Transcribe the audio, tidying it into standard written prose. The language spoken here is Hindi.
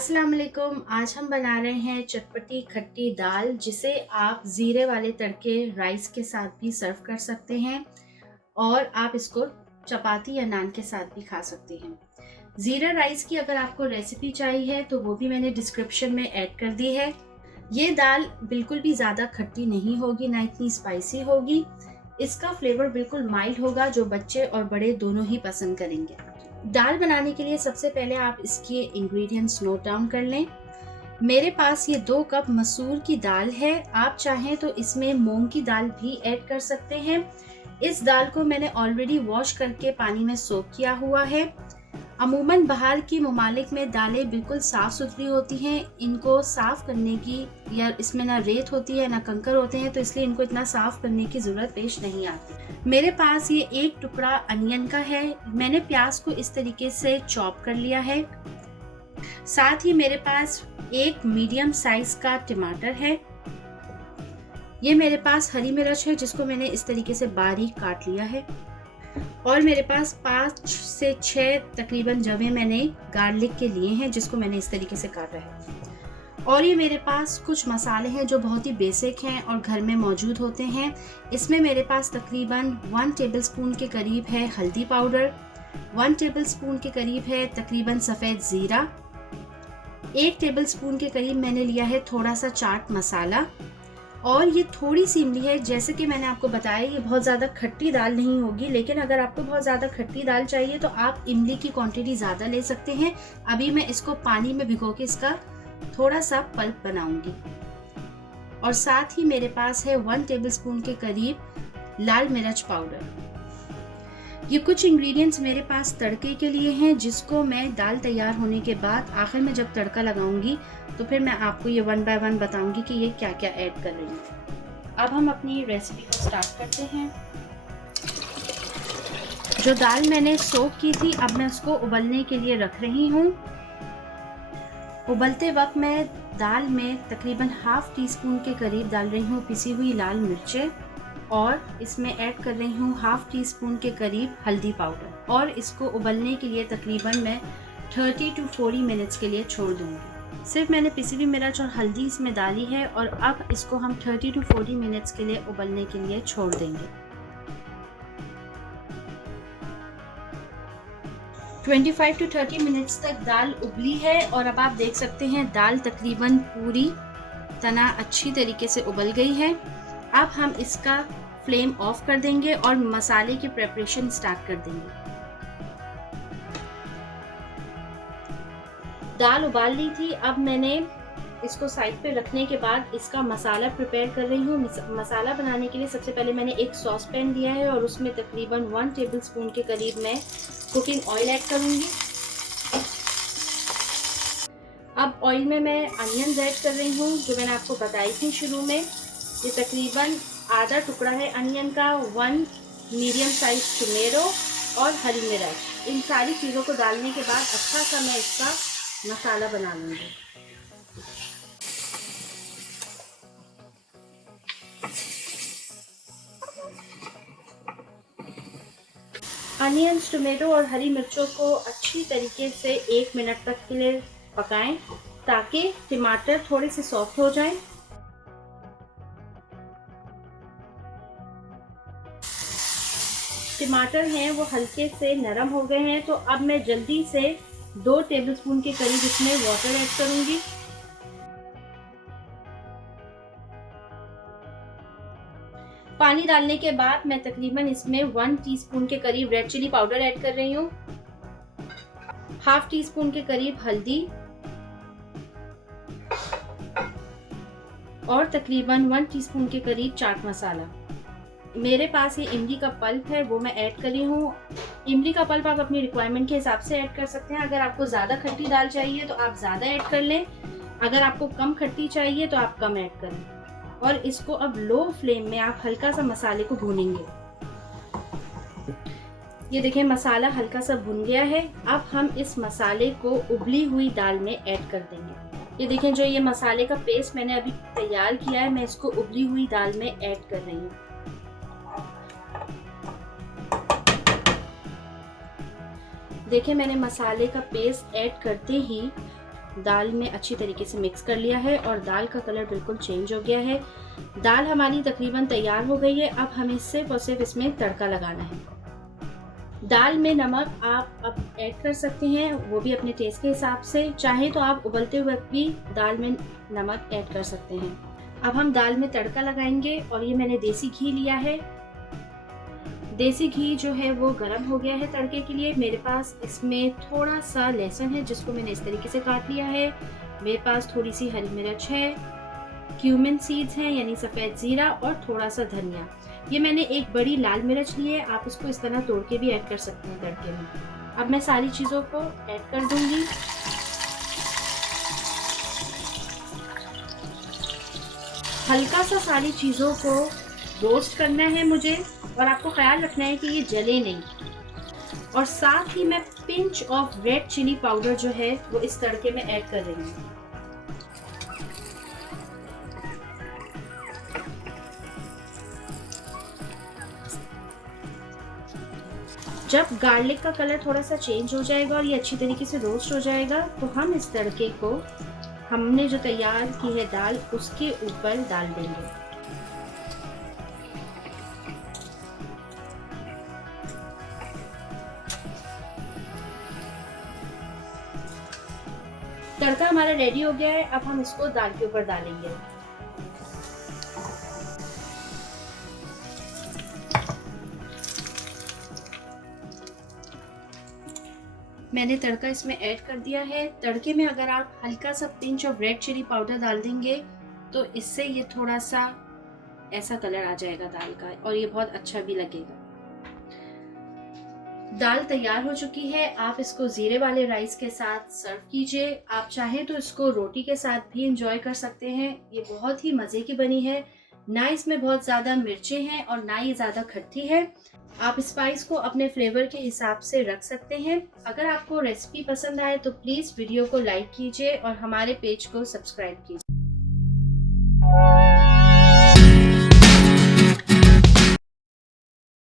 अस्सलाम वालेकुम। आज हम बना रहे हैं चटपटी खट्टी दाल, जिसे आप ज़ीरे वाले तड़के राइस के साथ भी सर्व कर सकते हैं और आप इसको चपाती या नान के साथ भी खा सकते हैं। ज़ीरा राइस की अगर आपको रेसिपी चाहिए तो वो भी मैंने डिस्क्रिप्शन में ऐड कर दी है। ये दाल बिल्कुल भी ज़्यादा खट्टी नहीं होगी, ना इतनी स्पाइसी होगी। इसका फ्लेवर बिल्कुल माइल्ड होगा, जो बच्चे और बड़े दोनों ही पसंद करेंगे। दाल बनाने के लिए सबसे पहले आप इसके इंग्रेडिएंट्स नोट डाउन कर लें। मेरे पास ये 2 कप मसूर की दाल है। आप चाहें तो इसमें मूंग की दाल भी ऐड कर सकते हैं। इस दाल को मैंने ऑलरेडी वॉश करके पानी में सोक किया हुआ है। अमूमन बाहर की ममालिक में दालें बिल्कुल साफ़ सुथरी होती हैं। इनको साफ़ करने की या इसमें ना रेत होती है ना कंकर होते हैं, तो इसलिए इनको इतना साफ़ करने की ज़रूरत पेश नहीं आती। मेरे पास ये 1 टुकड़ा अनियन का है। मैंने प्याज को इस तरीके से चॉप कर लिया है। साथ ही मेरे पास 1 मीडियम साइज का टमाटर है। ये मेरे पास हरी मिर्च है, जिसको मैंने इस तरीके से बारीक काट लिया है। और मेरे पास 5 से 6 तकरीबन जवे मैंने गार्लिक के लिए हैं, जिसको मैंने इस तरीके से काटा है। और ये मेरे पास कुछ मसाले हैं जो बहुत ही बेसिक हैं और घर में मौजूद होते हैं। इसमें मेरे पास तकरीबन 1 टेबलस्पून के करीब है हल्दी पाउडर, 1 टेबलस्पून के करीब है तकरीबन सफ़ेद ज़ीरा, 1 टेबलस्पून के करीब मैंने लिया है थोड़ा सा चाट मसाला, और ये थोड़ी सी इमली है। जैसे कि मैंने आपको बताया, ये बहुत ज़्यादा खट्टी दाल नहीं होगी, लेकिन अगर आपको बहुत ज़्यादा खट्टी दाल चाहिए तो आप इमली की क्वांटिटी ज़्यादा ले सकते हैं। अभी मैं इसको पानी में भिगो के इसका थोड़ा सा पल्प बनाऊंगी। और साथ ही मेरे पास है 1 टेबलस्पून के करीब लाल मिर्च पाउडर। ये कुछ इंग्रेडिएंट्स मेरे पास तड़के के लिए हैं, जिसको मैं दाल तैयार होने के बाद आखिर में जब तड़का लगाऊंगी तो फिर मैं आपको ये 1 बाय 1 बताऊंगी कि ये क्या क्या ऐड कर रही हूँ। अब हम अपनी रेसिपी को स्टार्ट करते हैं। जो दाल मैंने सोक की थी, अब मैं उसको उबलने के लिए रख रही हूँ। उबलते वक्त मैं दाल में तकरीबन ½ टीस्पून के करीब डाल रही हूँ पिसी हुई लाल मिर्चें, और इसमें ऐड कर रही हूँ ½ टीस्पून के करीब हल्दी पाउडर, और इसको उबलने के लिए तकरीबन मैं 30 to 40 मिनट्स के लिए छोड़ दूँगी। सिर्फ मैंने पिसी हुई मिर्च और हल्दी इसमें डाली है, और अब इसको हम 30 to 40 मिनट्स के लिए उबलने के लिए छोड़ देंगे। 25 to 30 मिनट्स तक दाल उबली है, और अब आप देख सकते हैं दाल तकरीबन पूरी तना अच्छी तरीके से उबल गई है। अब हम इसका फ्लेम ऑफ कर देंगे और मसाले की प्रिपरेशन स्टार्ट कर देंगे। दाल उबाल ली थी। अब मैंने इसको साइड पे रखने के बाद इसका मसाला प्रिपेयर कर रही हूँ। मसाला बनाने के लिए सबसे पहले मैंने एक सॉस पैन लिया है, और उसमें तकरीबन 1 टेबलस्पून के करीब मैं कुकिंग ऑयल ऐड करूँगी। अब ऑयल में मैं अनियंस ऐड कर रही हूँ, जो मैंने आपको बताई थी शुरू में। ये तकरीबन आधा टुकड़ा है अनियन का, 1 मीडियम साइज टमाटो और हरी मिर्च। इन सारी चीज़ों को डालने के बाद अच्छा सा मैं इसका मसाला बना लूँगी। अनियंस, टमाटो और हरी मिर्चों को अच्छी तरीके से 1 मिनट तक के लिए पकाएं, ताकि टमाटर थोड़े से सॉफ्ट हो जाएं। टमाटर हैं वो हल्के से नरम हो गए हैं, तो अब मैं जल्दी से 2 टेबलस्पून के करीब इसमें वाटर ऐड करूंगी। पानी डालने के बाद मैं तकरीबन इसमें 1 टीस्पून के करीब रेड चिली पाउडर ऐड कर रही हूँ, ½ टीस्पून के करीब हल्दी, और तकरीबन 1 टीस्पून के करीब चाट मसाला। मेरे पास ये इमली का पल्प है, वो मैं ऐड कर रही हूँ। इमली का पल्प आप अपनी रिक्वायरमेंट के हिसाब से ऐड कर सकते हैं। अगर आपको ज़्यादा खट्टी दाल चाहिए तो आप ज़्यादा ऐड कर लें, अगर आपको कम खट्टी चाहिए तो आप कम ऐड करें। और इसको अब लो फ्लेम में आप हल्का सा मसाले को भूनेंगे। ये देखें, मसाला हल्का सा भुन गया है। अब हम इस मसाले को उबली हुई दाल में ऐड कर देंगे। ये देखें, जो ये मसाले का पेस्ट मैंने अभी तैयार किया है, मैं इसको उबली हुई दाल में ऐड कर रही हूँ। देखें, मैंने मसाले का पेस्ट ऐड करते ही दाल में अच्छी तरीके से मिक्स कर लिया है और दाल का कलर बिल्कुल चेंज हो गया है। दाल हमारी तकरीबन तैयार हो गई है। अब हमें सिर्फ और सिर्फ इसमें तड़का लगाना है। दाल में नमक आप अब ऐड कर सकते हैं, वो भी अपने टेस्ट के हिसाब से। चाहे तो आप उबलते हुए भी दाल में नमक ऐड कर सकते हैं। अब हम दाल में तड़का लगाएंगे और ये मैंने देसी घी लिया है। देसी घी जो है वो गर्म हो गया है तड़के के लिए। मेरे पास इसमें थोड़ा सा लहसुन है जिसको मैंने इस तरीके से काट लिया है। मेरे पास थोड़ी सी हरी मिर्च है, क्यूमिन सीड्स हैं यानी सफ़ेद ज़ीरा, और थोड़ा सा धनिया। ये मैंने एक बड़ी लाल मिर्च ली है, आप इसको इस तरह तोड़ के भी ऐड कर सकते हैं तड़के में। अब मैं सारी चीज़ों को ऐड कर दूंगी। हल्का सा सारी चीज़ों को रोस्ट करना है मुझे, और आपको ख्याल रखना है कि ये जले नहीं। और साथ ही मैं pinch of red chilli powder जो है वो इस तड़के में ऐड कर रही हूँ। जब गार्लिक का कलर थोड़ा सा चेंज हो जाएगा और ये अच्छी तरीके से रोस्ट हो जाएगा, तो हम इस तड़के को हमने जो तैयार की है दाल उसके ऊपर डाल देंगे। तड़का हमारा रेडी हो गया है। अब हम इसको दाल के ऊपर डालेंगे। मैंने तड़का इसमें ऐड कर दिया है। तड़के में अगर आप हल्का सा pinch of red chilli powder डाल देंगे तो इससे ये थोड़ा सा ऐसा कलर आ जाएगा दाल का, और ये बहुत अच्छा भी लगेगा। दाल तैयार हो चुकी है। आप इसको जीरे वाले राइस के साथ सर्व कीजिए। आप चाहें तो इसको रोटी के साथ भी इंजॉय कर सकते हैं। ये बहुत ही मज़े की बनी है। ना इसमें बहुत ज़्यादा मिर्चें हैं और ना ये ज़्यादा खट्टी है। आप स्पाइस को अपने फ्लेवर के हिसाब से रख सकते हैं। अगर आपको रेसिपी पसंद आए तो प्लीज़ वीडियो को लाइक कीजिए और हमारे पेज को सब्सक्राइब कीजिए।